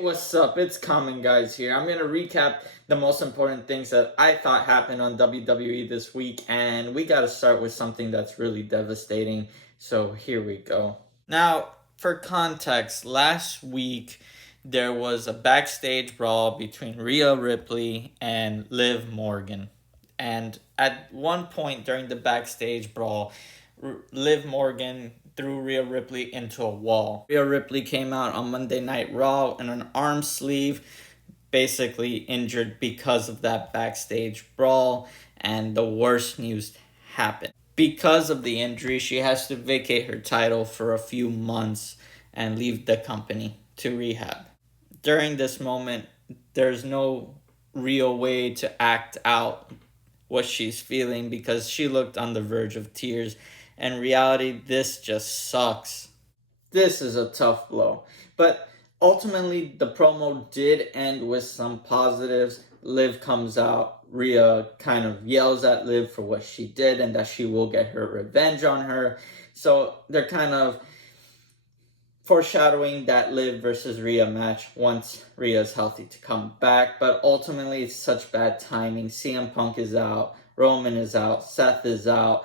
Hey, what's up? It's Common Guys here. I'm going to recap the most important things that I thought happened on WWE this week, and we got to start with something that's really devastating. So here we go. Now, for context, last week there was a backstage brawl between Rhea Ripley and Liv Morgan. And at one point during the backstage brawl, Liv Morgan threw Rhea Ripley into a wall. Rhea Ripley came out on Monday Night Raw in an arm sleeve, basically injured because of that backstage brawl, and the worst news happened. Because of the injury, she has to vacate her title for a few months and leave the company to rehab. During this moment, there's no real way to act out what she's feeling because she looked on the verge of tears. In reality, this just sucks. This is a tough blow. But ultimately, the promo did end with some positives. Liv comes out. Rhea kind of yells at Liv for what she did and that she will get her revenge on her. So they're kind of foreshadowing that Liv versus Rhea match once Rhea is healthy to come back. But ultimately, it's such bad timing. CM Punk is out. Roman is out. Seth is out.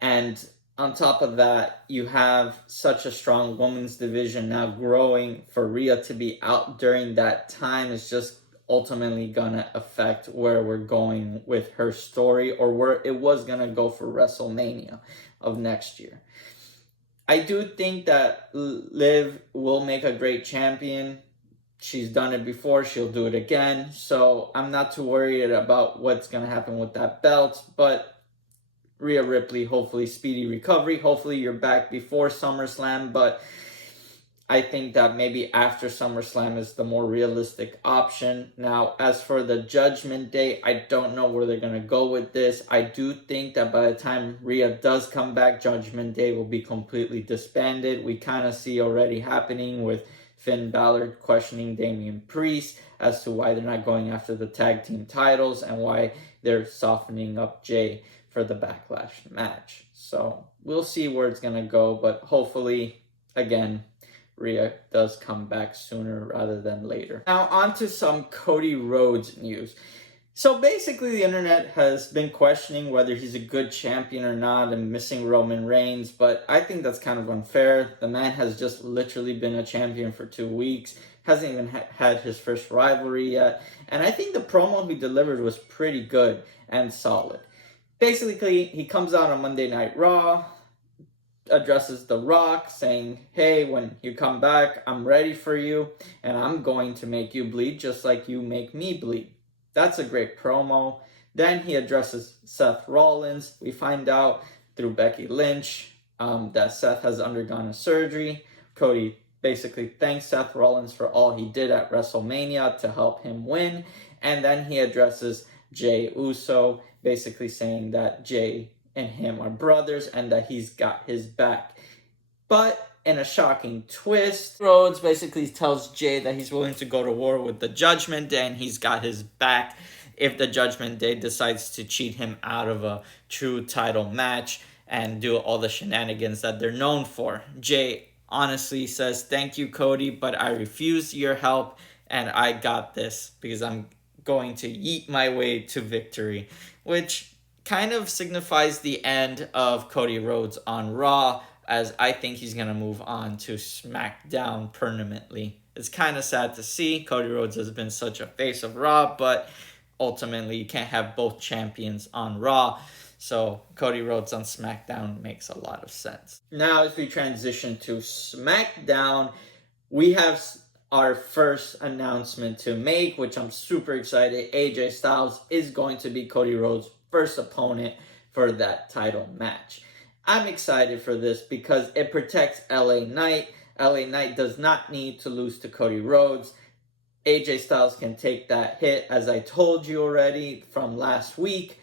And on top of that, you have such a strong women's division now growing. For Rhea to be out during that time is just ultimately gonna affect where we're going with her story, or where it was gonna go for WrestleMania of next year. I do think that Liv will make a great champion. She's done it before. She'll do it again. So I'm not too worried about what's going to happen with that belt. But Rhea Ripley, hopefully speedy recovery. Hopefully you're back before SummerSlam. But I think that maybe after SummerSlam is the more realistic option. Now, as for the Judgment Day, I don't know where they're going to go with this. I do think that by the time Rhea does come back, Judgment Day will be completely disbanded. We kind of see already happening with Finn Balor questioning Damian Priest as to why they're not going after the tag team titles and why they're softening up Jay for the Backlash match. So we'll see where it's going to go, but hopefully, again, Rhea does come back sooner rather than later. Now on to some Cody Rhodes news. So basically the internet has been questioning whether he's a good champion or not and missing Roman Reigns, but I think that's kind of unfair. The man has just literally been a champion for 2 weeks, hasn't even had his first rivalry yet, and I think the promo he delivered was pretty good and solid. Basically, he comes out on Monday Night Raw, addresses The Rock, saying, hey, when you come back, I'm ready for you, and I'm going to make you bleed just like you make me bleed. That's a great promo. Then he addresses Seth Rollins. We find out through Becky Lynch that Seth has undergone a surgery. Cody basically thanks Seth Rollins for all he did at WrestleMania to help him win. And then he addresses Jey Uso, basically saying that Jey and him are brothers and that he's got his back. But in a shocking twist, Rhodes basically tells Jey that he's willing to go to war with the Judgment Day and he's got his back if the Judgment Day decides to cheat him out of a true title match and do all the shenanigans that they're known for. Jey honestly says, thank you, Cody, but I refuse your help and I got this because I'm going to yeet my way to victory, which kind of signifies the end of Cody Rhodes on Raw, as I think he's going to move on to SmackDown permanently. It's kind of sad to see. Cody Rhodes has been such a face of Raw, but ultimately you can't have both champions on Raw. So Cody Rhodes on SmackDown makes a lot of sense. Now as we transition to SmackDown, we have our first announcement to make, which I'm super excited. AJ Styles is going to be Cody Rhodes' first opponent for that title match. I'm excited for this because it protects LA Knight. LA Knight does not need to lose to Cody Rhodes. AJ Styles can take that hit, as I told you already from last week.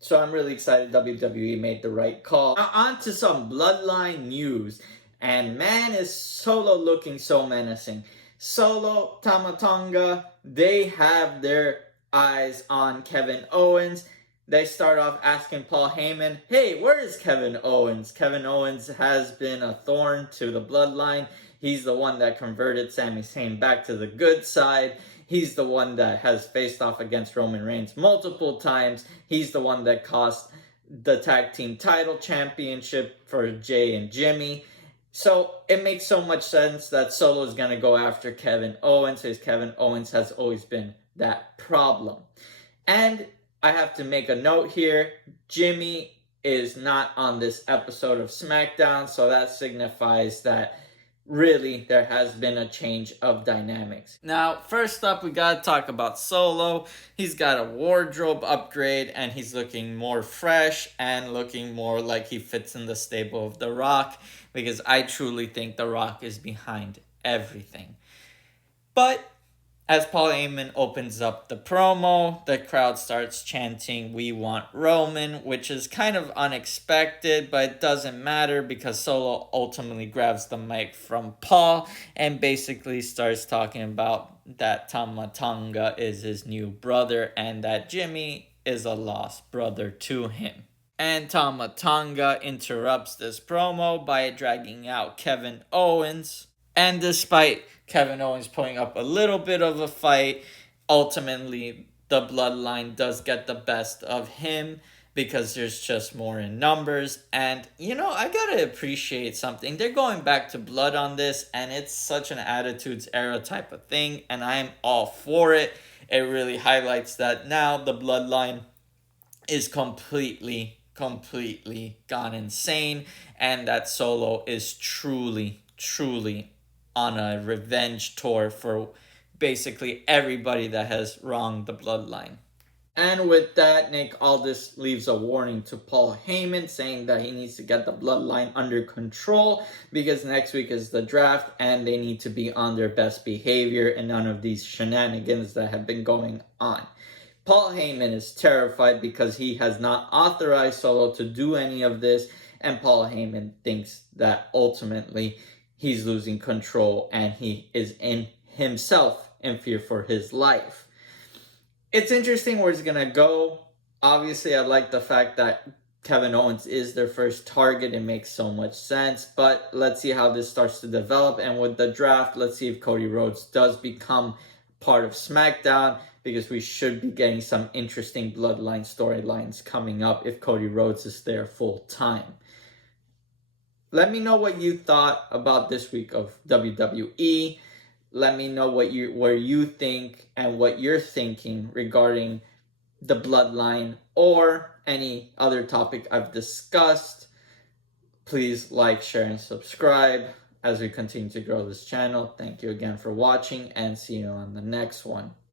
So I'm really excited WWE made the right call. Now on to some Bloodline news. And man, is Solo looking so menacing. Solo, Tama Tonga, they have their eyes on Kevin Owens. They start off asking Paul Heyman, hey, where is Kevin Owens? Kevin Owens has been a thorn to the Bloodline. He's the one that converted Sami Zayn back to the good side. He's the one that has faced off against Roman Reigns multiple times. He's the one that cost the tag team title championship for Jay and Jimmy. So it makes so much sense that Solo is going to go after Kevin Owens, because Kevin Owens has always been that problem. And I have to make a note here, Jimmy is not on this episode of SmackDown, so that signifies that really there has been a change of dynamics. Now, first up, we gotta talk about Solo. He's got a wardrobe upgrade, and he's looking more fresh and looking more like he fits in the stable of The Rock, because I truly think The Rock is behind everything. But as Paul Heyman opens up the promo, the crowd starts chanting, "We want Roman," which is kind of unexpected, but it doesn't matter because Solo ultimately grabs the mic from Paul and basically starts talking about that Tama Tonga is his new brother and that Jimmy is a lost brother to him. And Tama Tonga interrupts this promo by dragging out Kevin Owens. And despite Kevin Owens putting up a little bit of a fight, ultimately the bloodline does get the best of him because there's just more in numbers. And, I gotta appreciate something. They're going back to blood on this, and it's such an Attitudes Era type of thing, and I'm all for it. It really highlights that now the bloodline is completely gone insane, and that Solo is truly on a revenge tour for basically everybody that has wronged the bloodline. And with that, Nick Aldis leaves a warning to Paul Heyman saying that he needs to get the bloodline under control because next week is the draft and they need to be on their best behavior and none of these shenanigans that have been going on. Paul Heyman is terrified because he has not authorized Solo to do any of this, and Paul Heyman thinks that ultimately he's losing control and he is in himself in fear for his life. It's interesting where it's going to go. Obviously, I like the fact that Kevin Owens is their first target. It makes so much sense. But let's see how this starts to develop. And with the draft, let's see if Cody Rhodes does become part of SmackDown, because we should be getting some interesting bloodline storylines coming up if Cody Rhodes is there full time. Let me know what you thought about this week of WWE. Let me know where you think and what you're thinking regarding the bloodline or any other topic I've discussed. Please like, share, and subscribe as we continue to grow this channel. Thank you again for watching, and see you on the next one.